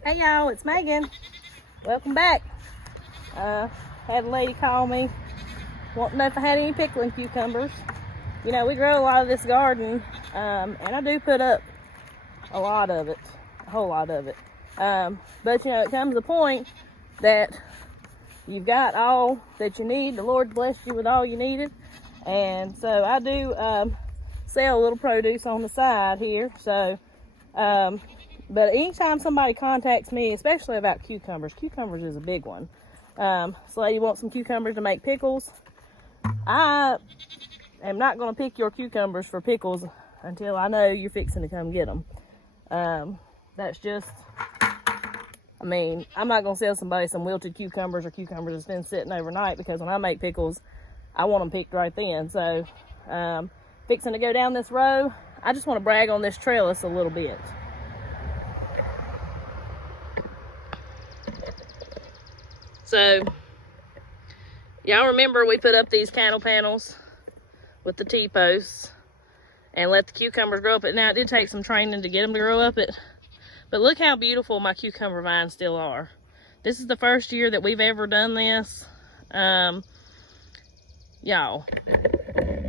Hey y'all, it's Megan. Welcome back. Had a lady call me, wanting to know if I had any pickling cucumbers. You know, we grow a lot of this garden, and I do put up a lot of it, a whole lot of it. But you know, it comes to the point that you've got all that you need. The Lord blessed you with all you needed. And so I do sell a little produce on the side here. So, but anytime somebody contacts me, especially about cucumbers is a big one. So lady wants some cucumbers to make pickles. I am not going to pick your cucumbers for pickles until I know you're fixing to come get them. That's just, I mean, I'm not going to sell somebody some wilted cucumbers or cucumbers that's been sitting overnight, because when I make pickles, I want them picked right then. So, fixing to go down this row. I just want to brag on this trellis a little bit. So, y'all remember we put up these cattle panels with the T-posts and let the cucumbers grow up it. Now, it did take some training to get them to grow up it, but look how beautiful my cucumber vines still are. This is the first year that we've ever done this. Y'all,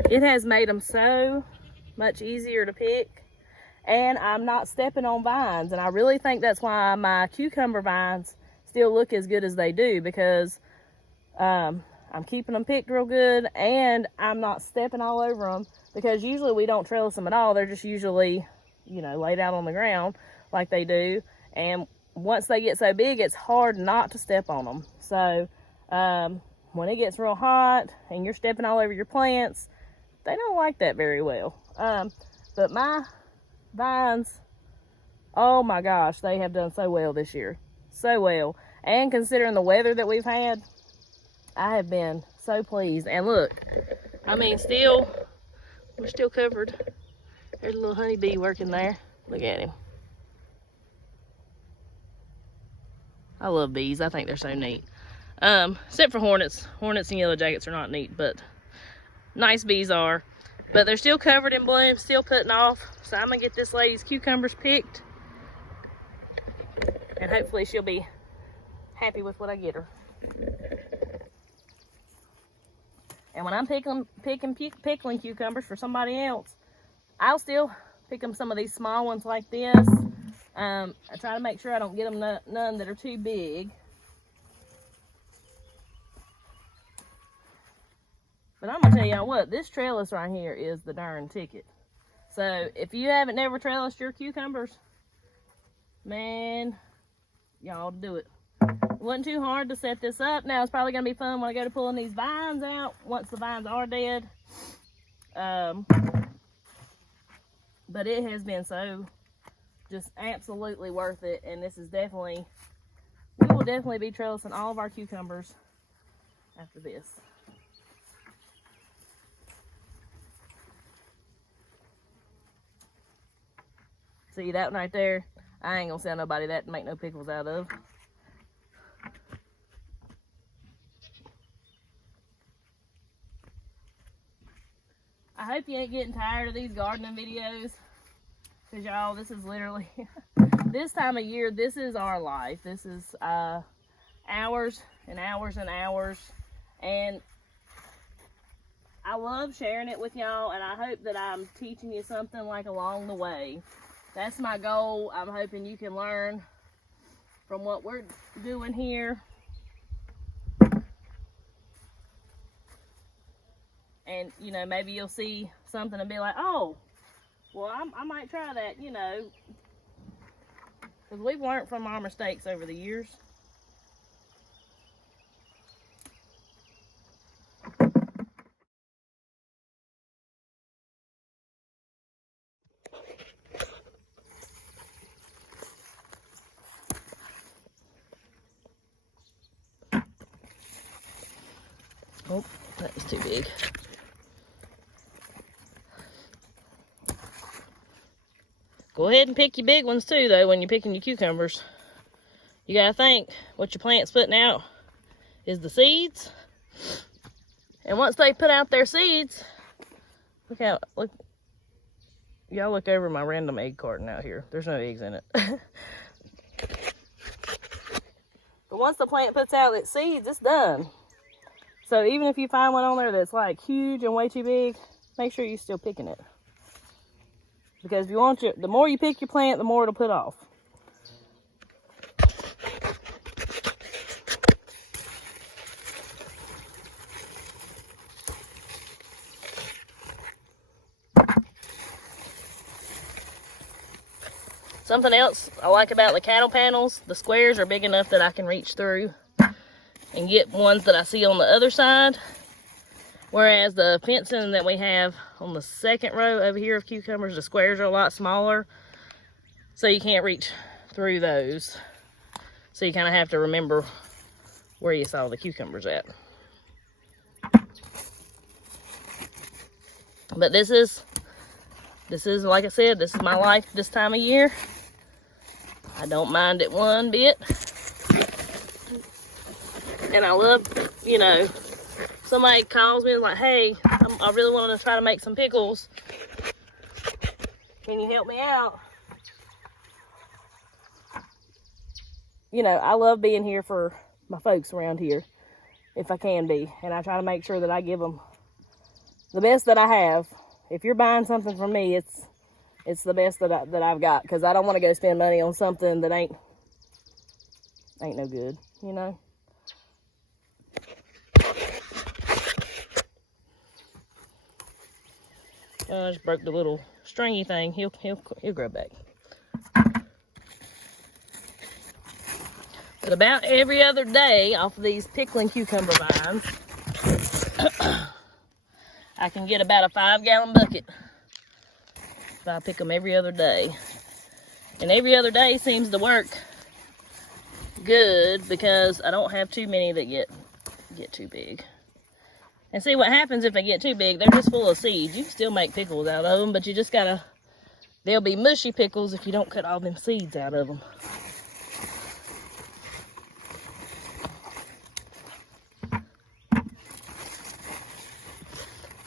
it has made them so much easier to pick, and I'm not stepping on vines, and I really think that's why my cucumber vines still look as good as they do, because I'm keeping them picked real good, and I'm not stepping all over them, because usually we don't trellis them at all. They're just usually, you know, laid out on the ground like they do, and once they get so big, it's hard not to step on them. So when it gets real hot and you're stepping all over your plants, they don't like that very well. But my vines, oh my gosh, they have done so well this year. So well. And considering the weather that we've had, I have been so pleased. And look, I mean, we're still covered. There's a little honeybee working there. Look at him. I love bees. I think they're so neat. Except for hornets. Hornets and yellow jackets are not neat, but nice bees are. But they're still covered in bloom, still putting off. So I'm gonna get this lady's cucumbers picked, and hopefully she'll be happy with what I get her. And when I'm pickling cucumbers for somebody else, I'll still pick them some of these small ones like this. I try to make sure I don't get them none that are too big. But I'm gonna tell y'all what, this trellis right here is the darn ticket. So if you haven't never trellised your cucumbers, man, y'all do it. It wasn't too hard to set this up. Now it's probably gonna be fun when I go to pulling these vines out, once the vines are dead. But it has been so just absolutely worth it, and this is definitely, we will definitely be trellising all of our cucumbers after this. See that one right there? I ain't gonna sell nobody that to make no pickles out of. I hope you ain't getting tired of these gardening videos, because y'all, this is literally, this time of year, this is our life. This is hours and hours and hours, and I love sharing it with y'all, and I hope that I'm teaching you something like along the way. That's my goal. I'm hoping you can learn from what we're doing here. And, you know, maybe you'll see something and be like, oh, well, I might try that, you know. Because we've learned from our mistakes over the years. Oh, that was too big. Go ahead and pick your big ones too, though, when you're picking your cucumbers. You gotta think what your plant's putting out is the seeds. And once they put out their seeds, look, y'all look over my random egg carton out here. There's no eggs in it. once the plant puts out its seeds, it's done. So even if you find one on there that's like huge and way too big, make sure you're still picking it. Because if you want the more you pick your plant, the more it'll put off. Something else I like about the cattle panels, the squares are big enough that I can reach through and get ones that I see on the other side. Whereas the fencing that we have on the second row over here of cucumbers, the squares are a lot smaller, so you can't reach through those. So you kind of have to remember where you saw the cucumbers at. But this is, like I said, this is my life this time of year. I don't mind it one bit. And I love, you know, somebody calls me and like, hey, I really want to try to make some pickles. Can you help me out? You know, I love being here for my folks around here, if I can be. And I try to make sure that I give them the best that I have. If you're buying something from me, it's the best that I've got, because I don't want to go spend money on something that ain't no good, you know. I just broke the little stringy thing. He'll grow back. But about every other day off of these pickling cucumber vines, I can get about a 5-gallon bucket if I pick them every other day. And every other day seems to work good because I don't have too many that get too big. And see what happens if they get too big, they're just full of seeds. You can still make pickles out of them, but you just gotta, they'll be mushy pickles if you don't cut all them seeds out of them.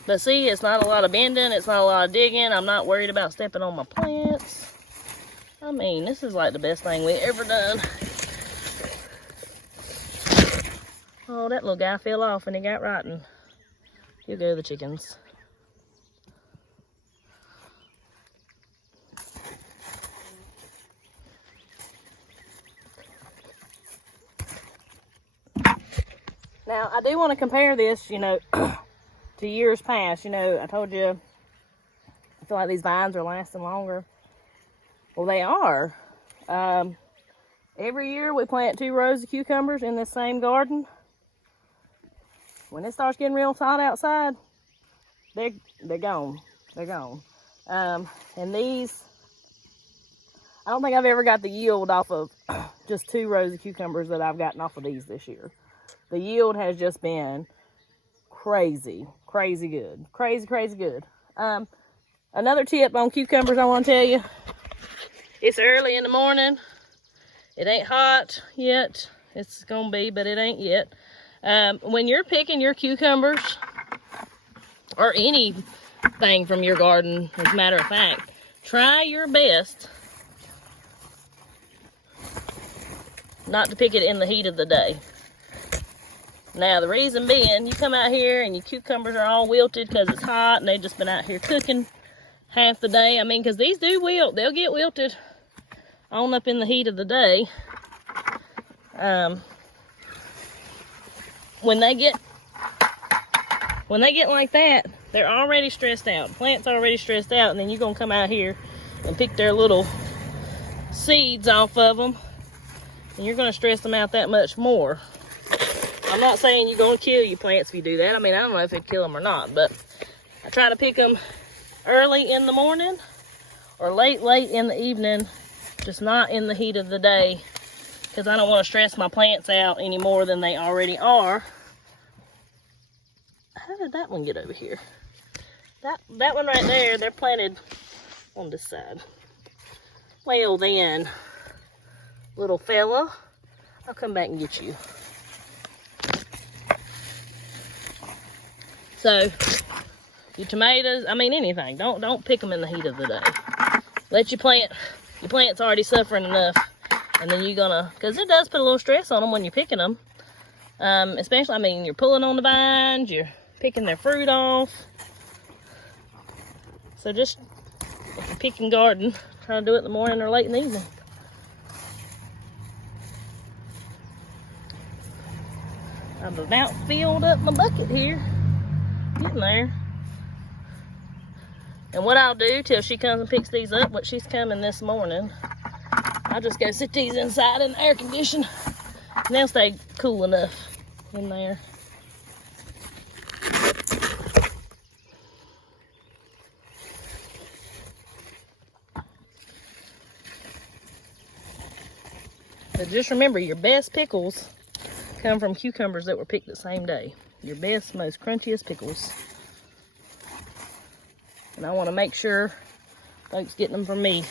But see, it's not a lot of bending, it's not a lot of digging. I'm not worried about stepping on my plants. I mean, this is like the best thing we ever done. Oh, that little guy fell off and he got rotten. Here go the chickens. Now, I do want to compare this, you know, to years past. You know, I told you, I feel like these vines are lasting longer. Well, they are. Every year we plant 2 rows of cucumbers in this same garden. When it starts getting real hot outside, they're gone. They're gone. And these, I don't think I've ever got the yield off of just 2 rows of cucumbers that I've gotten off of these this year. The yield has just been crazy good. Crazy good. Another tip on cucumbers I want to tell you. It's early in the morning. It ain't hot yet. It's gonna be, but it ain't yet. When you're picking your cucumbers, or anything from your garden, as a matter of fact, try your best not to pick it in the heat of the day. Now, the reason being, you come out here and your cucumbers are all wilted because it's hot and they've just been out here cooking half the day. I mean, because these do wilt. They'll get wilted on up in the heat of the day. When they get like that, they're already stressed out. Plant's already stressed out, and then you're going to come out here and pick their little seeds off of them, and you're going to stress them out that much more. I'm not saying you're going to kill your plants if you do that. I mean, I don't know if it'd kill them or not, but I try to pick them early in the morning or late in the evening, just not in the heat of the day, because I don't want to stress my plants out any more than they already are. How did that one get over here? That one right there, they're planted on this side. Well then, little fella, I'll come back and get you. So, your tomatoes, I mean anything, don't pick them in the heat of the day. Let your plant's already suffering enough And then you're gonna, because it does put a little stress on them when you're picking them. Especially, I mean, you're pulling on the vines, you're picking their fruit off. So just, if you're picking garden, try to do it in the morning or late in the evening. I've about filled up my bucket here. Getting there. And what I'll do till she comes and picks these up, she's coming this morning, I'll just go sit these inside in the air conditioner. And they'll stay cool enough in there. But just remember, your best pickles come from cucumbers that were picked the same day. Your best, most crunchiest pickles. And I want to make sure folks getting them from me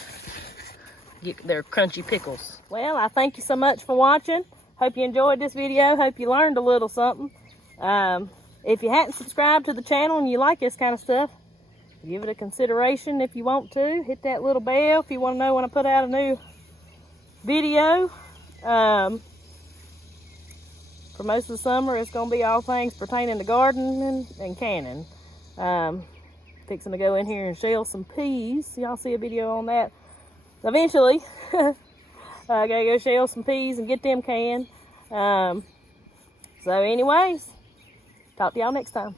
get their crunchy pickles. Well, I thank you so much for watching. Hope you enjoyed this video. Hope you learned a little something. If you hadn't subscribed to the channel and you like this kind of stuff, give it a consideration if you want to. Hit that little bell if you want to know when I put out a new video. For most of the summer, it's going to be all things pertaining to gardening and canning. Fixing to go in here and shell some peas. Y'all see a video on that eventually. I gotta go shell some peas and get them canned. So anyways, talk to y'all next time.